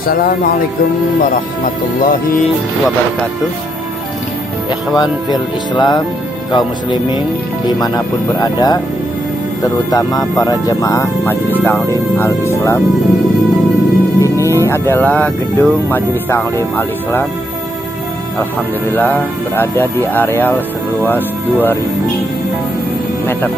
Assalamualaikum warahmatullahi wabarakatuh. Ikhwan fil Islam, kaum muslimin dimanapun berada, terutama para jamaah Majelis Ta'lim Al-Islam. Ini adalah gedung Majelis Ta'lim Al-Islam. Alhamdulillah berada di areal seluas 2000 meter.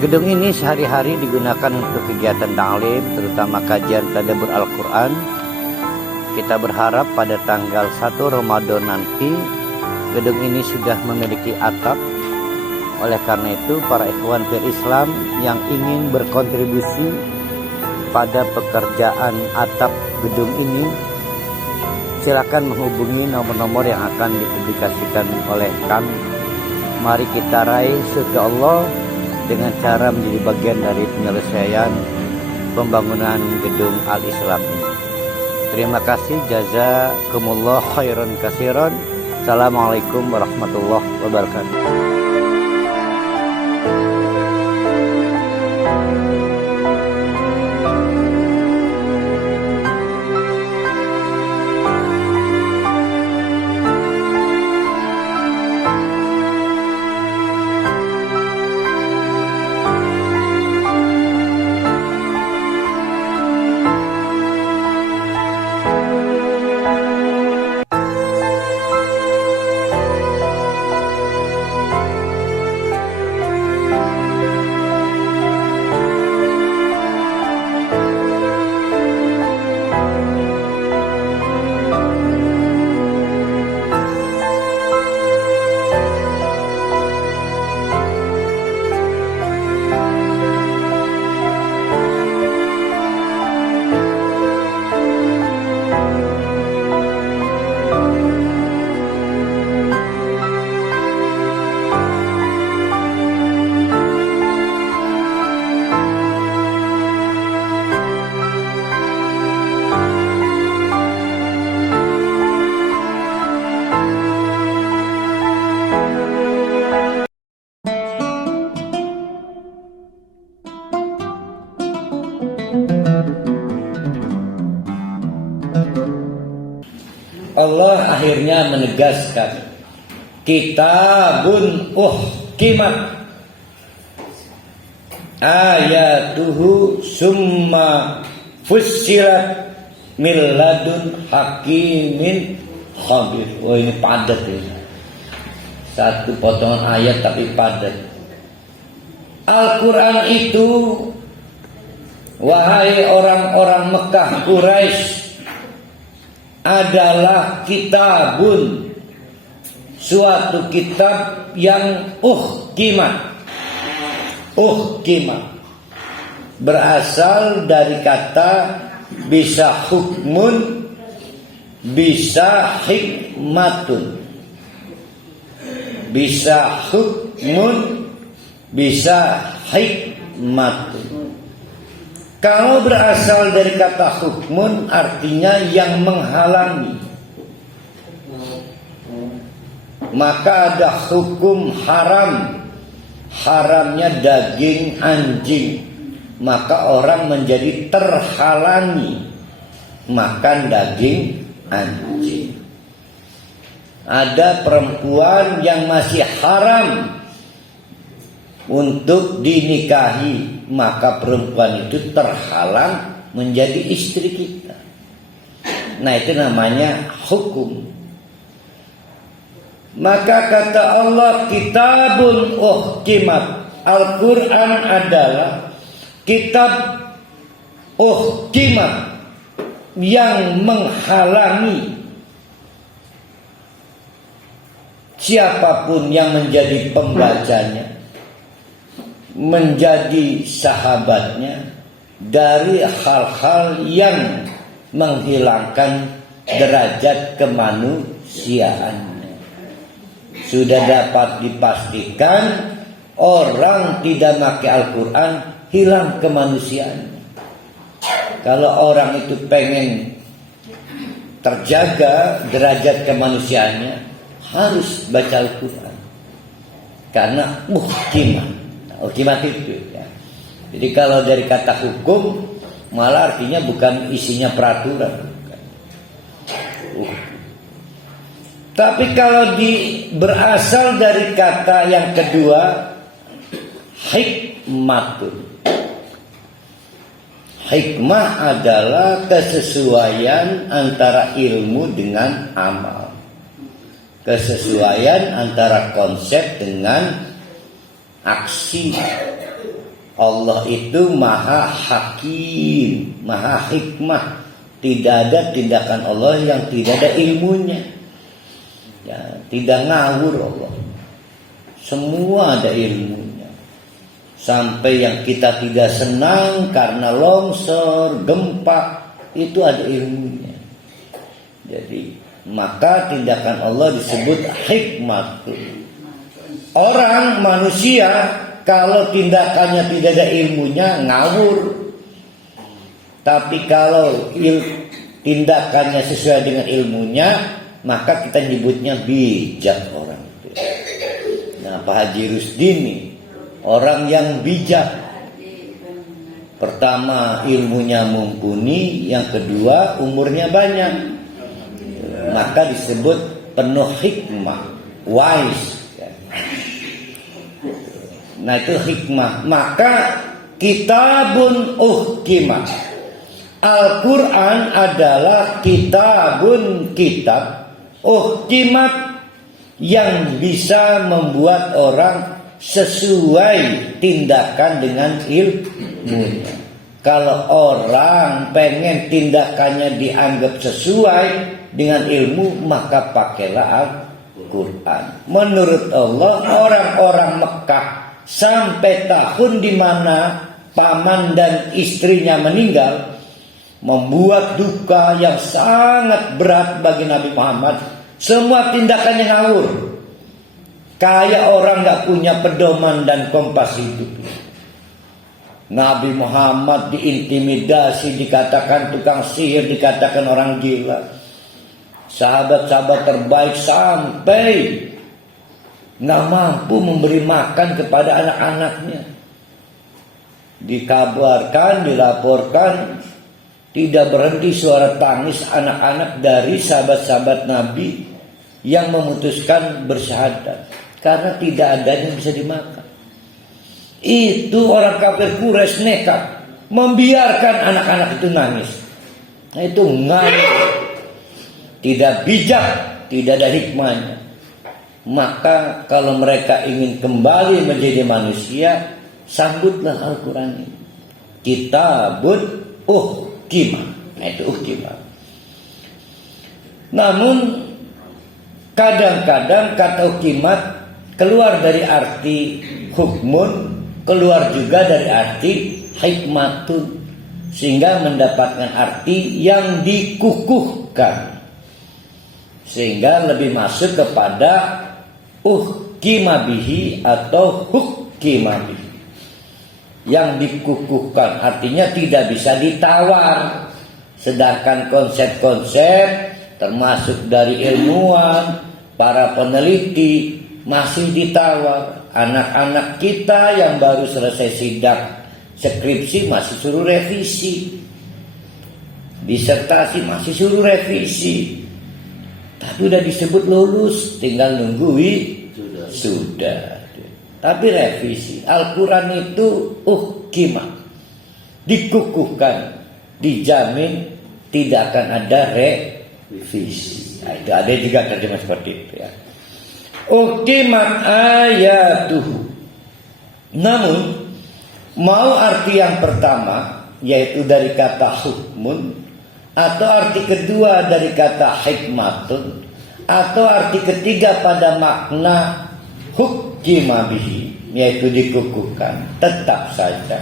Gedung ini sehari-hari digunakan untuk kegiatan ta'lim, terutama kajian tadabbur Al-Quran. Kita berharap pada tanggal 1 Ramadan nanti gedung ini sudah memiliki atap. Oleh karena itu, para ikhwan fil Islam yang ingin berkontribusi pada pekerjaan atap gedung ini, silakan menghubungi nomor-nomor yang akan dipublikasikan oleh kami. Mari kita raih surga Allah dengan cara menjadi bagian dari penyelesaian pembangunan gedung Al-Islam ini. Terima kasih, jazakumullah khairan katsiran. Assalamualaikum warahmatullahi wabarakatuh. Allah akhirnya menegaskan, kitabun uhkimat ayatuhu summa fussilat min ladun hakimin khabir. Oh, ini padat ya. Satu potongan ayat tapi padat. Al-Quran itu, wahai orang-orang Mekah Quraisy, adalah kitabun, suatu kitab yang uhkimat. Uhkimat berasal dari kata bisa hukmun, bisa hikmatun. Bisa hukmun, bisa hikmatun. Kalau berasal dari kata hukmun, artinya yang menghalangi. Maka ada hukum haram, haramnya daging anjing. Maka orang menjadi terhalangi makan daging anjing. Ada perempuan yang masih haram untuk dinikahi, maka perempuan itu terhalang menjadi istri kita. Nah, itu namanya hukum. Maka kata Allah, kitabun uhkimat. Al-Quran adalah kitab uhkimat yang menghalangi siapapun yang menjadi pembacanya, menjadi sahabatnya dari hal-hal yang menghilangkan derajat kemanusiaannya. Sudah dapat dipastikan orang tidak pakai Al-Quran hilang kemanusiaannya. Kalau orang itu pengen terjaga derajat kemanusiaannya, harus baca Al-Quran. Karena muhkimat. Ultimatif itu ya. Jadi kalau dari kata hukum Malah artinya bukan isinya peraturan. Tapi kalau berasal dari kata yang kedua, hikmatun. Hikmah adalah kesesuaian antara ilmu dengan amal. Kesesuaian antara konsep dengan aksi. Allah itu maha hakim, maha hikmah. Tidak ada tindakan Allah yang tidak ada ilmunya. Ya, tidak ngawur Allah. Semua ada ilmunya. Sampai yang kita tidak senang karena longsor, gempa, itu ada ilmunya. Jadi maka tindakan Allah disebut hikmah. Orang manusia kalau tindakannya tidak ada ilmunya ngawur. Tapi kalau tindakannya sesuai dengan ilmunya, maka kita nyebutnya bijak orang itu. Nah, Pak Haji Rusdini orang yang bijak. Pertama, ilmunya mumpuni, yang kedua umurnya banyak. Maka disebut penuh hikmah, wise. Nah, itu hikmah. Maka kitabun uhkimah. Al-Quran adalah kitabun kitab uhkimat yang bisa membuat orang sesuai tindakan dengan ilmunya. Kalau orang pengen tindakannya dianggap sesuai dengan ilmu, maka pakailah Al-Quran. Menurut Allah, orang-orang Mekah sampai tahun di mana paman dan istrinya meninggal, membuat duka yang sangat berat bagi Nabi Muhammad. Semua tindakannya ngawur, kayak orang gak punya pedoman dan kompas hidup. Nabi Muhammad diintimidasi, dikatakan tukang sihir, dikatakan orang gila. Sahabat-sahabat terbaik sampai gak mampu memberi makan kepada anak-anaknya. Dikabarkan, dilaporkan, tidak berhenti suara tangis anak-anak dari sahabat-sahabat Nabi yang memutuskan bersyahadat karena tidak ada yang bisa dimakan. Itu orang kafir Quraisy nekat membiarkan anak-anak itu nangis. Nah, itu ngawur, tidak bijak, tidak ada hikmahnya. Maka kalau mereka ingin kembali menjadi manusia, sambutlah Al-Quran ini. Kitabun uhkimah. Nah, itu uhkimah. Namun kadang-kadang kata uhkimat keluar dari arti hukmun, keluar juga dari arti hikmatun, sehingga mendapatkan arti yang dikukuhkan, sehingga lebih masuk kepada uhkimah bihi atau hukimah bihi. Yang dikukuhkan artinya tidak bisa ditawar. Sedangkan konsep-konsep termasuk dari ilmuwan, para peneliti masih ditawar. Anak-anak kita yang baru selesai sidang skripsi masih suruh revisi, disertasi masih suruh revisi. Tapi udah disebut lulus, tinggal nunggui sudah. Tapi revisi. Al-Quran itu uhkimah, dikukuhkan, dijamin tidak akan ada revisi. Nah, itu ada juga terjemah seperti itu ya. Uhkimat ayatuhu. Namun mau arti yang pertama, yaitu dari kata hukmun, atau arti kedua dari kata hikmatun, atau arti ketiga pada makna hukimah bihi, yaitu dikukuhkan, tetap saja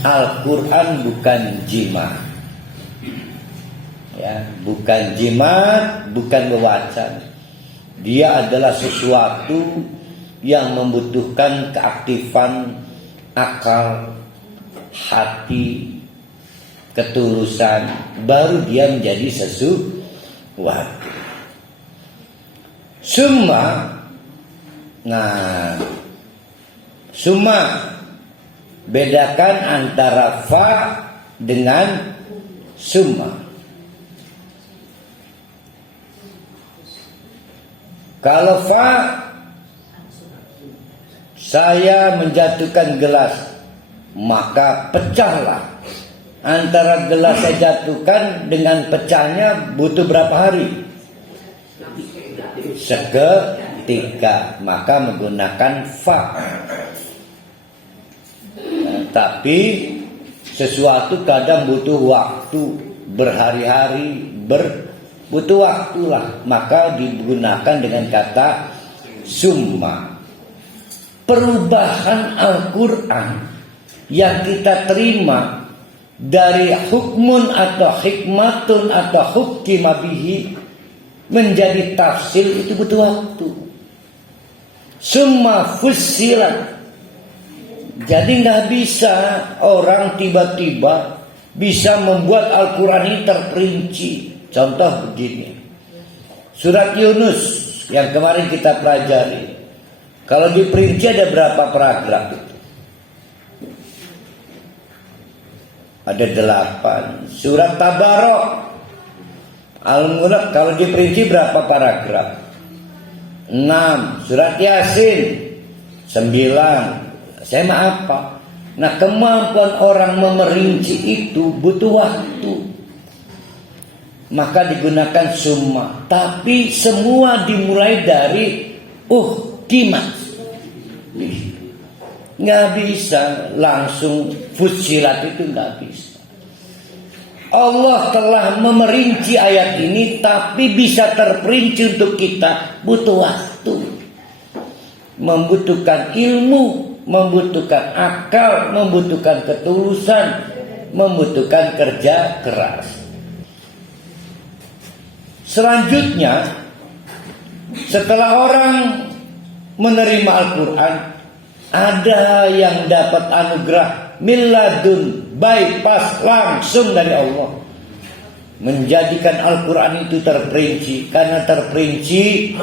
Al-Quran bukan jimat. Ya, bukan jimat, bukan wewacana. Dia adalah sesuatu yang membutuhkan keaktifan akal, hati, ketulusan, baru dia menjadi sesuatu. Summa bedakan antara fa dengan summa. Kalau fa, saya menjatuhkan gelas, maka pecahlah. Antara gelas saya jatuhkan dengan pecahnya butuh berapa hari? Seketika. Maka menggunakan fa. Tapi sesuatu kadang butuh waktu berhari-hari, butuh waktu lah, maka digunakan dengan kata summa. Perubahan Al-Quran yang kita terima dari hukmun atau hikmatun atau hukima bihi menjadi tafsir itu butuh waktu. Summa fussilat. Jadi nggak bisa orang tiba-tiba bisa membuat Al-Quran ini terperinci. Contoh begini, surat Yunus yang kemarin kita pelajari, kalau diperinci ada berapa paragraf itu? Ada 8. Surat Tabarok, Al-Mulk, kalau diperinci berapa paragraf? 6. Surat Yasin 9. Saya mah apa? Nah, kemampuan orang memerinci itu butuh waktu. Maka digunakan summa. Tapi semua dimulai dari kimat. Nggak bisa langsung fusilat, itu nggak bisa. Allah telah memerinci ayat ini, tapi bisa terperinci untuk kita butuh waktu. Membutuhkan ilmu, membutuhkan akal, membutuhkan ketulusan, membutuhkan kerja keras. Selanjutnya, setelah orang menerima Al-Quran, ada yang dapat anugerah miladun, bypass langsung dari Allah, menjadikan Al-Quran itu terperinci. Karena terperinci,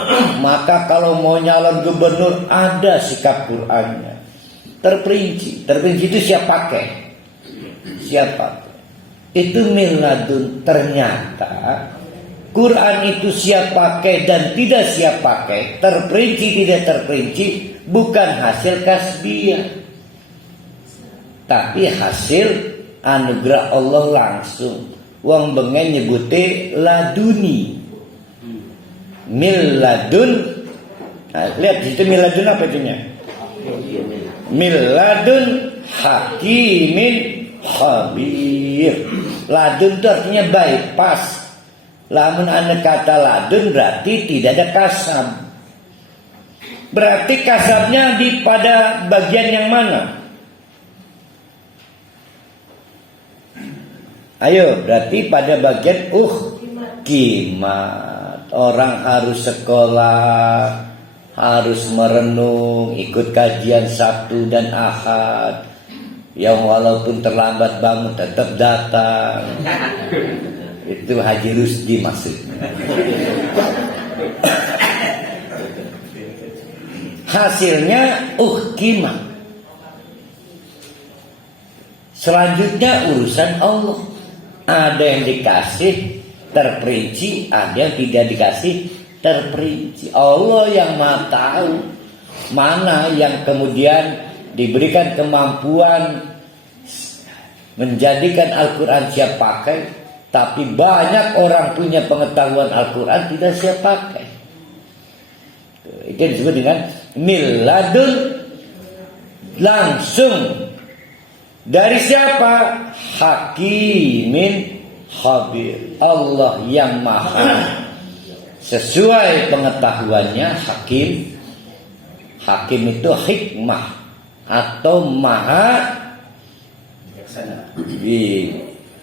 maka kalau mau nyalon gubernur ada sikap Qurannya. Terperinci itu siap pakai, itu miladun. Ternyata Quran itu siap pakai dan tidak siap pakai, terperinci tidak terperinci, bukan hasil kasbiyah, tapi hasil anugerah Allah langsung. Wong bengen nyebute laduni, miladun. Nah, lihat itu miladun apa itunya? Miladun hakimin khabir. Ladun itu artinya bypass. Lamun anda kata ladun berarti tidak ada kasab. Berarti kasabnya pada bagian yang mana? Ayo, berarti pada bagian kimat. Orang harus sekolah, harus merenung, ikut kajian Sabtu dan Ahad. Yang walaupun terlambat bangun tetap datang. Itu Haji Rusdi maksudnya. Hasilnya kimat. Selanjutnya urusan Allah. Ada yang dikasih terperinci, ada yang tidak dikasih terperinci. Allah yang Maha tahu mana yang kemudian diberikan kemampuan menjadikan Al-Quran siap pakai. Tapi banyak orang punya pengetahuan Al-Quran tidak siap pakai. Itu disebut dengan miladun, langsung. Dari siapa? Hakimin khabir. Allah yang maha sesuai pengetahuannya. Hakim itu hikmah atau maha.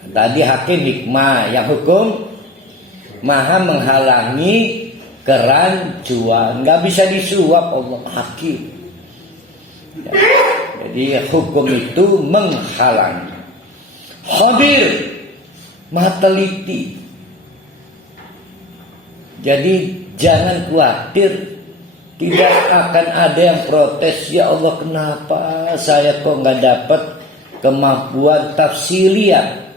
Tadi hakim hikmah, yang hukum maha menghalangi kerancuan. Nggak bisa disuap Allah, hakim. Jadi hukum itu menghalangi. Khabir, maha teliti. Jadi jangan khawatir, tidak akan ada yang protes. Ya Allah, kenapa saya kok nggak dapat kemampuan tafsiriyah